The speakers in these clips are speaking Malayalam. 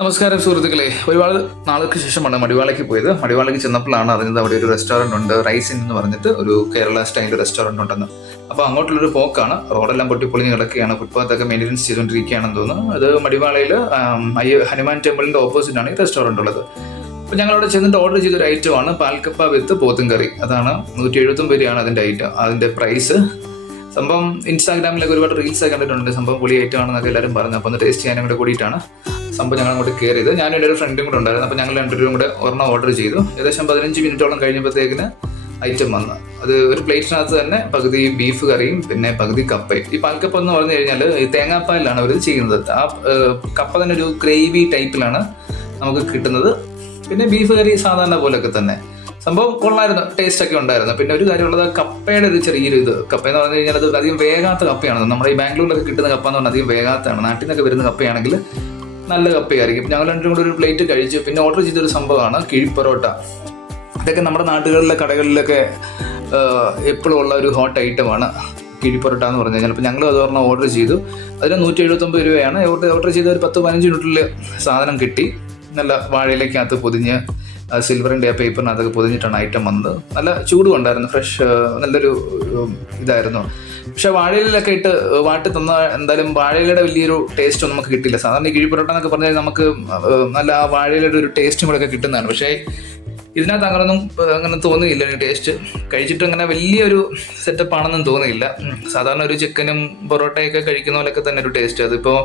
നമസ്കാരം സുഹൃത്തുക്കളെ, ഒരുപാട് നാൾക്ക് ശേഷമാണ് മടിവാളയ്ക്ക് പോയത്. മടിവാളയ്ക്ക് ചെന്നപ്പോഴാണ് അറിഞ്ഞത് അവിടെ ഒരു റെസ്റ്റോറൻറ്റ് ഉണ്ട്, റൈസ് ഇൻ എന്ന് പറഞ്ഞിട്ട് ഒരു കേരള സ്റ്റൈൽ റെസ്റ്റോറൻറ്റ് ഉണ്ടെന്ന്. അപ്പോൾ അങ്ങോട്ടുള്ളൊരു പോക്കാണ്. റോഡെല്ലാം പൊട്ടിപ്പൊളിഞ്ഞ് കിടക്കുകയാണ്, ഫുട്പാത്തൊക്കെ മെയിൻ്റനൻസ് ചെയ്തുകൊണ്ടിരിക്കുകയാണെന്ന് തോന്നുന്നു. അത് മടിവാളയിൽ ഹനുമാൻ ടെമ്പിളിൻ്റെ ഓപ്പോസിറ്റാണ് ഈ റെസ്റ്റോറൻറ്റ് ഉള്ളത്. അപ്പോൾ ഞങ്ങളവിടെ ചെന്നിട്ട് ഓർഡർ ചെയ്തൊരു ഐറ്റമാണ് പാൽക്കപ്പ വിത്ത് പോത്തും കറി. അതാണ് 179 രൂപയാണ് അതിൻ്റെ ഐറ്റം, അതിൻ്റെ പ്രൈസ്. സംഭവം ഇൻസ്റ്റാഗ്രാമിലൊക്കെ ഒരുപാട് റീൽസ് കണ്ടിട്ടുണ്ട്. സംഭവം പൊളി ഐറ്റം ആണെന്നൊക്കെ എല്ലാവരും പറഞ്ഞു. അപ്പോൾ ഒന്ന് ടേസ്റ്റ് ചെയ്യാനും കൂടെ കൂടിയിട്ടാണ് സംഭവം ഞങ്ങൾ അങ്ങോട്ട് കയറിയത്. ഞാനും എൻ്റെ ഒരു ഫ്രണ്ടും കൂടെ ഉണ്ടായിരുന്നു. അപ്പോൾ ഞങ്ങൾ രണ്ടുപേരും കൂടെ ഒരെണ്ണം ഓർഡർ ചെയ്തു. ഏകദേശം 15 മിനിറ്റോളം കഴിഞ്ഞപ്പോഴത്തേക്കിന് ഐറ്റം വന്നു. അത് ഒരു പ്ലേറ്റിനകത്ത് തന്നെ പകുതി ബീഫ് കറിയും പിന്നെ പകുതി കപ്പയും. ഈ പാൽക്കപ്പ എന്ന് പറഞ്ഞു കഴിഞ്ഞാൽ ഈ തേങ്ങാപ്പാലിലാണ് അവർ ചെയ്യുന്നത്. ആ കപ്പ തന്നെ ഒരു ഗ്രേവി ടൈപ്പിലാണ് നമുക്ക് കിട്ടുന്നത്. പിന്നെ ബീഫ് കറി സാധാരണ പോലെയൊക്കെ തന്നെ. സംഭവം കൊള്ളായിരുന്നു, ടേസ്റ്റ് ഒക്കെ ഉണ്ടായിരുന്നു. പിന്നെ ഒരു കാര്യമുള്ളത്, കപ്പയുടെ ഒരു ചെറിയൊരു ഇത്. കപ്പ എന്ന് പറഞ്ഞു കഴിഞ്ഞാൽ അത് അധികം വേഗാത്ത കപ്പയാണ്. നമ്മുടെ ഈ ബാംഗ്ലൂരിലൊക്കെ കിട്ടുന്ന കപ്പ എന്ന് പറഞ്ഞാൽ അധികം വേഗാത്തതാണ്. നാട്ടിൽ നിന്നൊക്കെ വരുന്ന കപ്പയാണെങ്കിൽ നല്ല കപ്പയായിരിക്കും. ഞങ്ങൾ രണ്ടും കൂടെ ഒരു പ്ലേറ്റ് കഴിച്ചു. പിന്നെ ഓർഡർ ചെയ്തൊരു സംഭവമാണ് കിഴിപ്പൊറോട്ട. ഇതൊക്കെ നമ്മുടെ നാട്ടുകളിലെ കടകളിലൊക്കെ എപ്പോഴും ഉള്ള ഒരു ഹോട്ട് ഐറ്റമാണ് കിഴിപ്പൊറോട്ട എന്ന് പറഞ്ഞു കഴിഞ്ഞാൽ. അപ്പോൾ ഞങ്ങൾ അത് പറഞ്ഞാൽ ഓർഡർ ചെയ്തു. അതിന് 179 രൂപയാണ്. ഓർഡർ ചെയ്ത ഒരു 10-15 മിനിറ്റിൽ സാധനം കിട്ടി. നല്ല വാഴയിലേക്കകത്ത് പൊതിഞ്ഞ് സിൽവറിൻ്റെ പേപ്പറിനകത്തൊക്കെ പൊതിഞ്ഞിട്ടാണ് ഐറ്റം വന്നത്. നല്ല ചൂടും ഉണ്ടായിരുന്നു, ഫ്രഷ് നല്ലൊരു ഇതായിരുന്നു. പക്ഷേ വാഴയിലൊക്കെ ഇട്ട് വാട്ടി തന്ന എന്തായാലും വാഴയിലയുടെ വലിയൊരു ടേസ്റ്റൊന്നും നമുക്ക് കിട്ടില്ല. സാധാരണ ഈ കിഴിപ്പൊറോട്ട എന്നൊക്കെ പറഞ്ഞാൽ നമുക്ക് നല്ല ആ വാഴയിലയുടെ ഒരു ടേസ്റ്റും കൂടെ ഒക്കെ കിട്ടുന്നതാണ്. പക്ഷേ ഇതിനകത്ത് അങ്ങനെ തോന്നിയില്ല. ടേസ്റ്റ് കഴിച്ചിട്ട് അങ്ങനെ വലിയൊരു സെറ്റപ്പ് ആണെന്നും തോന്നിയില്ല. സാധാരണ ഒരു ചിക്കനും പൊറോട്ടയൊക്കെ കഴിക്കുന്ന പോലെയൊക്കെ തന്നെ ഒരു ടേസ്റ്റ്. അതിപ്പോൾ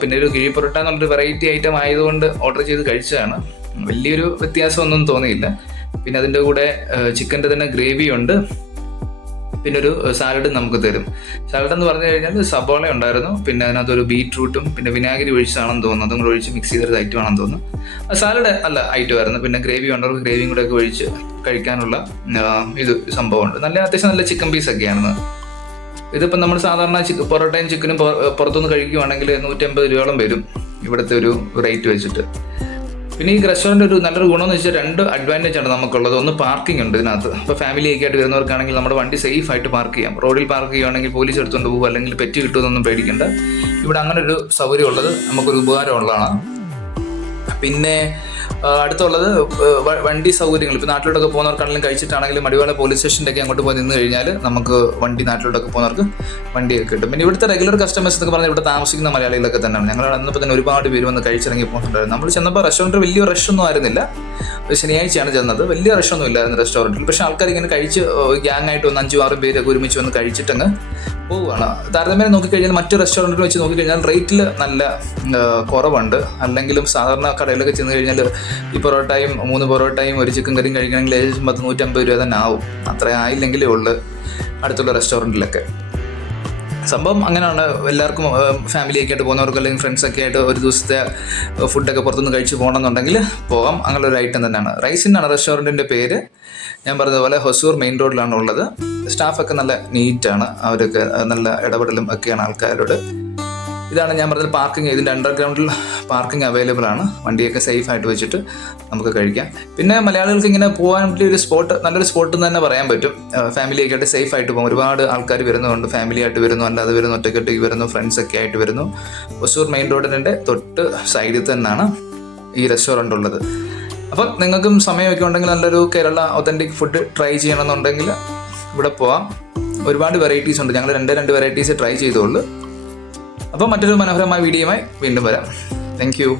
പിന്നെ ഒരു കിഴിപ്പൊറോട്ട എന്നുള്ളൊരു വെറൈറ്റി ഐറ്റം ആയതുകൊണ്ട് ഓർഡർ ചെയ്ത് കഴിച്ചതാണ്. വലിയൊരു വ്യത്യാസമൊന്നും തോന്നിയില്ല. പിന്നെ അതിൻ്റെ കൂടെ ചിക്കൻ്റെ തന്നെ ഗ്രേവി ഉണ്ട്. പിന്നെ ഒരു സാലഡ് നമുക്ക് തരും. സാലഡ് എന്ന് പറഞ്ഞു കഴിഞ്ഞാൽ സബോള ഉണ്ടായിരുന്നു, പിന്നെ അതിനകത്തൊരു ബീറ്റ്റൂട്ടും പിന്നെ വിനാഗിരി ഒഴിച്ചാണെന്ന് തോന്നുന്നു. അതും കൂടെ ഒഴിച്ച് മിക്സ് ചെയ്തൊരു ഐറ്റം ആണെന്ന് തോന്നുന്നു. സാലഡ് അല്ല ഐറ്റമായിരുന്നു. പിന്നെ ഗ്രേവി ഉണ്ടവർക്ക് ഗ്രേവിയും കൂടെ ഒക്കെ ഒഴിച്ച് കഴിക്കാനുള്ള ഇത് സംഭവമുണ്ട്. അത്യാവശ്യം നല്ല ചിക്കൻ പീസൊക്കെയാണെന്ന്. ഇതിപ്പോൾ നമ്മൾ സാധാരണ പൊറോട്ടയും ചിക്കനും പുറത്തുനിന്ന് കഴിക്കുകയാണെങ്കിൽ 150 രൂപയോളം വരും ഇവിടുത്തെ ഒരു റേറ്റ് വെച്ചിട്ട്. പിന്നെ ഈ റെസ്റ്റോറൻറ്റ് ഒരു നല്ലൊരു ഗുണമെന്ന് വെച്ചാൽ 2 അഡ്വാൻറ്റേജ് ആണ് നമുക്കുള്ളത്. ഒന്ന് പാർക്കിംഗ് ഉണ്ട് ഇതിനകത്ത്. ഇപ്പോൾ ഫാമിലിയൊക്കെ ആയിട്ട് വരുന്നവർക്കാണെങ്കിൽ നമ്മുടെ വണ്ടി സേഫ് ആയിട്ട് പാർക്ക് ചെയ്യാം. റോഡിൽ പാർക്ക് ചെയ്യുകയാണെങ്കിൽ പോലീസ് എടുത്തുകൊണ്ട് പോകും, അല്ലെങ്കിൽ പെറ്റ് കിട്ടുമെന്നൊന്നും പേടിക്കേണ്ട. ഇവിടെ അങ്ങനെ ഒരു സൗകര്യം ഉള്ളത് നമുക്കൊരു ഉപകാരമുള്ളതാണ്. പിന്നെ അടുത്തുള്ളത് വണ്ടി സൗകര്യങ്ങൾ. ഇപ്പോൾ നാട്ടിലോട്ടൊക്കെ പോകുന്നവർക്കാണെങ്കിലും കഴിച്ചിട്ടാണെങ്കിലും മടിവാള പോലീസ് സ്റ്റേഷൻ്റെ ഒക്കെ അങ്ങോട്ട് പോയി നിന്ന് കഴിഞ്ഞാൽ നമുക്ക് വണ്ടി നാട്ടിലോട്ടൊക്കെ പോകുന്നവർക്ക് വണ്ടിയൊക്കെ കിട്ടും. പിന്നെ ഇവിടുത്തെ റെഗുലർ കസ്റ്റമേഴ്സ് എന്നൊക്കെ പറഞ്ഞാൽ ഇവിടെ താമസിക്കുന്ന മലയാളികളൊക്കെ തന്നെയാണ്. ഞങ്ങൾ വന്നപ്പോൾ തന്നെ ഒരുപാട് പേര് വന്ന് കഴിച്ചിറങ്ങി പോകുന്നുണ്ടായിരുന്നു. നമ്മൾ ചെന്നപ്പോൾ റെസ്റ്റോറൻറ്റ് വലിയ റഷൊന്നും ആയിരുന്നില്ല. ശനിയാഴ്ചയാണ് ചെന്നത്. വലിയ റഷൊന്നും ഇല്ലായിരുന്നു റെസ്റ്റോറൻറ്റിൽ. പക്ഷേ ആൾക്കാർ ഇങ്ങനെ കഴിച്ച് ഗ്യാങ് ആയിട്ട് 5-6 പേരൊക്കെ ഒരുമിച്ച് വന്ന് കഴിച്ചിട്ടങ്ങ് പോവുകയാണ്. താരതമ്യം നോക്കിക്കഴിഞ്ഞാൽ മറ്റു റെസ്റ്റോറൻറ്റിൽ വെച്ച് നോക്കിക്കഴിഞ്ഞാൽ റേറ്റിൽ നല്ല കുറവുണ്ട്. അല്ലെങ്കിലും സാധാരണ കടയിലൊക്കെ ചെന്ന് കഴിഞ്ഞാൽ ഈ പൊറോട്ടയും 3 പൊറോട്ടയും ഒരു ചിക്കൻ കറിയും കഴിക്കണമെങ്കിൽ ഏകദേശം 150 രൂപ തന്നെ ആവും. അത്ര ആയില്ലെങ്കിലേ ഉള്ളൂ അടുത്തുള്ള റെസ്റ്റോറൻറ്റിലൊക്കെ. സംഭവം അങ്ങനെയാണ്. എല്ലാവർക്കും ഫാമിലിയൊക്കെ ആയിട്ട് പോകുന്നവർക്ക് അല്ലെങ്കിൽ ഫ്രണ്ട്സൊക്കെ ആയിട്ട് ഒരു ദിവസത്തെ ഫുഡൊക്കെ പുറത്തുനിന്ന് കഴിച്ച് പോകണമെന്നുണ്ടെങ്കിൽ പോകാം. അങ്ങനെ ഒരു ഐറ്റം തന്നെയാണ്. റൈസിനാണ് റെസ്റ്റോറൻറ്റിൻ്റെ പേര്. ഞാൻ പറഞ്ഞതുപോലെ ഹൊസൂർ മെയിൻ റോഡിലാണ് ഉള്ളത്. സ്റ്റാഫൊക്കെ നല്ല നീറ്റാണ്. അവരൊക്കെ നല്ല ഇടപെടലും ഒക്കെയാണ് ആൾക്കാരോട്. ഇതാണ് ഞാൻ പറഞ്ഞത് പാർക്കിംഗ്. ഇതിൻ്റെ അണ്ടർഗ്രൗണ്ടിൽ പാർക്കിംഗ് അവൈലബിൾ ആണ്. വണ്ടിയൊക്കെ സേഫ് ആയിട്ട് വെച്ചിട്ട് നമുക്ക് കഴിക്കാം. പിന്നെ മലയാളികൾക്ക് ഇങ്ങനെ പോകാൻ പറ്റിയൊരു സ്പോട്ട്, നല്ലൊരു സ്പോട്ട് എന്ന് തന്നെ പറയാൻ പറ്റും. ഫാമിലിയൊക്കെ ആയിട്ട് സേഫ് ആയിട്ട് പോകും. ഒരുപാട് ആൾക്കാർ വരുന്നുണ്ട്. ഫാമിലി ആയിട്ട് വരുന്നു, അല്ലാതെ വരുന്നു, ഒറ്റയ്ക്ക് വരുന്നു, ഫ്രണ്ട്സൊക്കെ ആയിട്ട് വരുന്നു. ഹൊസൂർ മെയിൻ റോഡിൻ്റെ തൊട്ട് സൈഡിൽ തന്നെയാണ് ഈ റെസ്റ്റോറൻറ്റ് ഉള്ളത്. അപ്പം നിങ്ങൾക്കും സമയമൊക്കെ ഉണ്ടെങ്കിൽ നല്ലൊരു കേരള ഒതൻറ്റിക് ഫുഡ് ട്രൈ ചെയ്യണമെന്നുണ്ടെങ്കിൽ ഇവിടെ പോവാം. ഒരുപാട് വെറൈറ്റീസ് ഉണ്ട്. ഞങ്ങൾ 2 വെറൈറ്റീസ് ട്രൈ ചെയ്തോളൂ. അപ്പോൾ മറ്റൊരു മനോഹരമായ വീഡിയോയുമായി വീണ്ടും വരാം. Thank you.